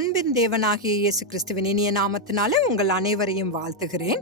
அன்பின் தேவனாகிய இயேசு கிறிஸ்துவின் இனிய நாமத்தினாலே உங்கள் அனைவரையும் வாழ்த்துகிறேன்.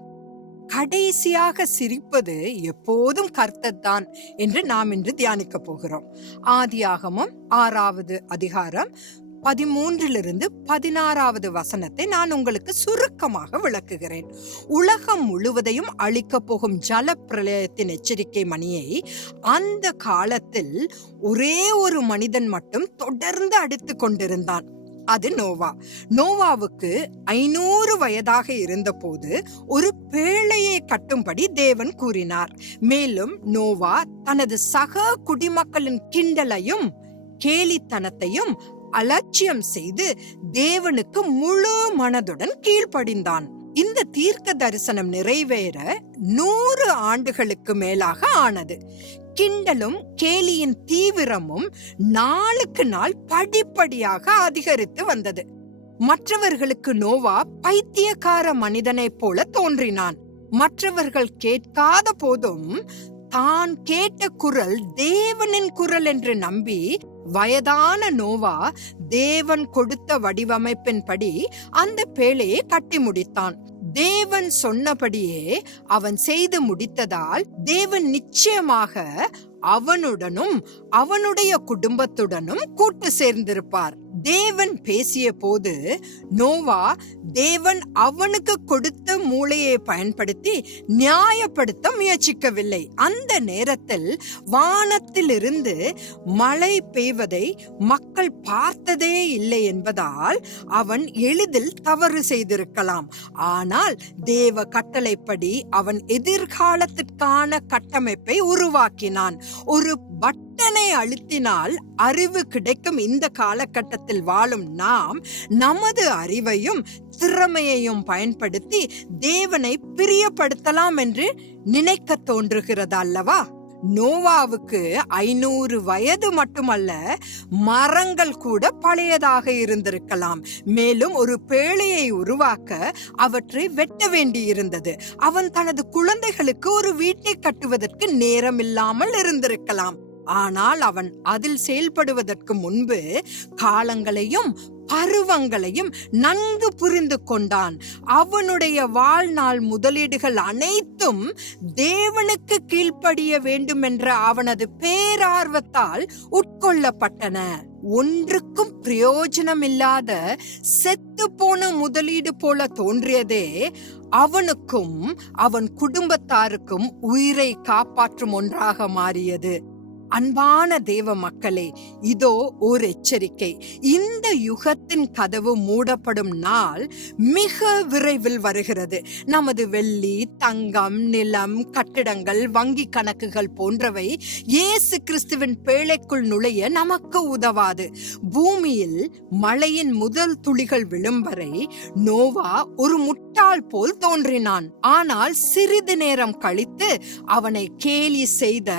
கடைசியாக சிரிப்பது எப்போதும் கர்த்தத்தான் என்று நாம் இன்று தியானிக்க போகிறோம். ஆதியாகமும் ஆறாவது அதிகாரம் பதிமூன்றிலிருந்து பதினாறாவது வசனத்தை நான் உங்களுக்கு சுருக்கமாக விளக்குகிறேன். உலகம் முழுவதையும் அழிக்க போகும் ஜல பிரளயத்தின் எச்சரிக்கை மணியை அந்த காலத்தில் ஒரே ஒரு மனிதன் மட்டும் தொடர்ந்து அடித்து கொண்டிருந்தான். அது நோவா. நோவாவுக்கு ஐநூறு வயதாக இருந்தபோது ஒரு பேழையை கட்டும்படி தேவன் கூறினார். மேலும் நோவா தனது சக குடிமக்களின் கிண்டலையும் கேலித்தனத்தையும் அலட்சியம் செய்து தேவனுக்கு முழு மனதுடன் கீழ்ப்படிந்தான். இந்த தீர்க்க தரிசனம் நிறைவேற நூறு ஆண்டுகளுக்கு மேலாக ஆனது. கிண்டலும் கேலியின் தீவிரமும் நாளுக்கு நாள் படிப்படியாக அதிகரித்து வந்தது. மற்றவர்களுக்கு நோவா பைத்தியக்கார மனிதனைப் போல தோன்றினான். மற்றவர்கள் கேட்காத போதும் தான் கேட்ட குரல் தேவனின் குரல் என்று நம்பி வயதான நோவா தேவன் கொடுத்த வடிவமைப்பின்படி அந்த பேழையை கட்டி முடித்தான். தேவன் சொன்னபடியே அவன் செய்து முடித்ததால் தேவன் நிச்சயமாக அவனுடனும் அவனுடைய குடும்பத்துடனும் கூட்டு சேர்ந்திருப்பார். தேவன் பேசிய போது நோவா தேவன் அவனுக்கு கொடுத்த மூளையை பயன்படுத்தி நியாயப்படுத்த முயற்சிக்கவில்லை. அந்த நேரத்தில் வானத்திலிருந்து மழை பெய்வதை மக்கள் பார்த்ததே இல்லை என்பதால் அவன் எளிதில் தவறு செய்திருக்கலாம். ஆனால் தேவ கட்டளைப்படி அவன் எதிர்காலத்திற்கான கட்டமைப்பை உருவாக்கினான். ஒரு பட்டனை அழுத்தினால் அறிவு கிடைக்கும். இந்த காலகட்டத்தில் வாழும் நாம் நமது அறிவையும் திறமையையும் பயன்படுத்தி தேவனை பிரியப்படுத்தலாம் என்று நினைக்க தோன்றுகிறது அல்லவா? நோவாவுக்கு ஐநூறு வயது மட்டுமல்ல மரங்கள் கூட பழையதாக இருந்திருக்கலாம். மேலும் ஒரு பேழையை உருவாக்க அவற்றை வெட்ட வேண்டியிருந்தது. அவன் தனது குழந்தைகளுக்கு ஒரு வீட்டை கட்டுவதற்கு நேரம் இல்லாமல் இருந்திருக்கலாம். ஆனால் அவன் அதில் செயல்படுவதற்கு முன்பு காலங்களையும் பருவங்களையும் நன்கு புரிந்து கொண்டான். அவனுடைய வாழ்நாள் முதலீடுகள் அனைத்தும் தேவனுக்கு கீழ்ப்படிய வேண்டும் என்ற அவனது பேரார்வத்தால் உட்கொள்ளப்பட்டன. ஒன்றுக்கும் பிரயோஜனம் இல்லாத செத்து போன முதலீடு போல தோன்றியதே அவனுக்கும் அவன் குடும்பத்தாருக்கும் உயிரை காப்பாற்றும் ஒன்றாக மாறியது. அன்பான தேவ மக்களே இதோ ஒரு எச்சரிக்கை. இந்த யுகத்தின் கதவு மூடப்படும் நாள் மிக விரைவில் வருகிறது. நமது வெள்ளி தங்கம் நிலம் கட்டிடங்கள் வங்கி கணக்குகள் போன்றவை இயேசு கிறிஸ்துவின் பேழைக்குள் நுழைய நமக்கு உதவாது. பூமியில் மழையின் முதல் துளிகள் விழும் வரை நோவா ஒரு முட்டாள் போல் தோன்றினான். ஆனால் சிறிது நேரம் கழித்து அவனை கேலி செய்த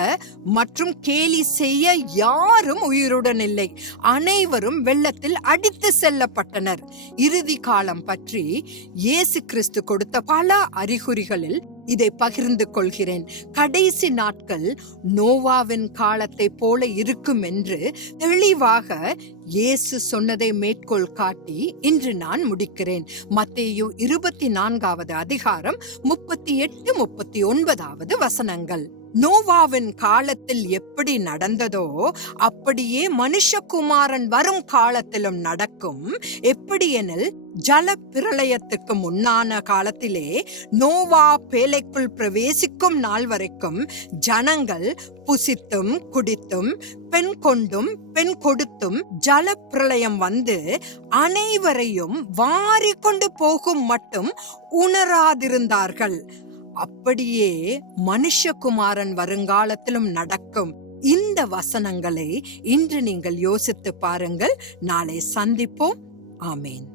மற்றும் கே கேலி செய்ய யாரும் உயிருடன் இல்லை அனைவரும் வெள்ளத்தில் அடித்து செல்லப்பட்டனர். இறுதி காலம் பற்றி இயேசு கிறிஸ்து கொடுத்த பல அறிகுறிகளில் இதை பகிர்ந்து கொள்கிறேன். கடைசி நாட்கள் நோவாவின் காலத்தை போல இருக்கும் என்று தெளிவாக இயேசு சொன்னதை மேற்கோள் காட்டி இன்று நான் முடிக்கிறேன். மத்தேயு இருபத்தி நான்காவது அதிகாரம் முப்பத்தி எட்டு முப்பத்தி ஒன்பதாவது வசனங்கள். நோவாவின் காலத்தில் எப்படி நடந்ததோ அப்படியே மனுஷகுமாரன் வரும் காலத்திலும் நடக்கும். எப்படி எனில் ஜல பிரளயத்துக்கு முன்னான காலத்திலே நோவா பேலைக்குள் பிரவேசிக்கும் நாள் வரைக்கும் ஜனங்கள் புசித்தும் குடித்தும் பெண் கொண்டும் பெண் கொடுத்தும் ஜல பிரளயம் வந்து அனைவரையும் வாரி கொண்டு போகும் மட்டும் உணராதிருந்தார்கள். அப்படியே மனுஷகுமாரன் வருங்காலத்திலும் நடக்கும் இந்த வசனங்களை இன்று நீங்கள் யோசித்து பாருங்கள். நாளை சந்திப்போம். ஆமேன்.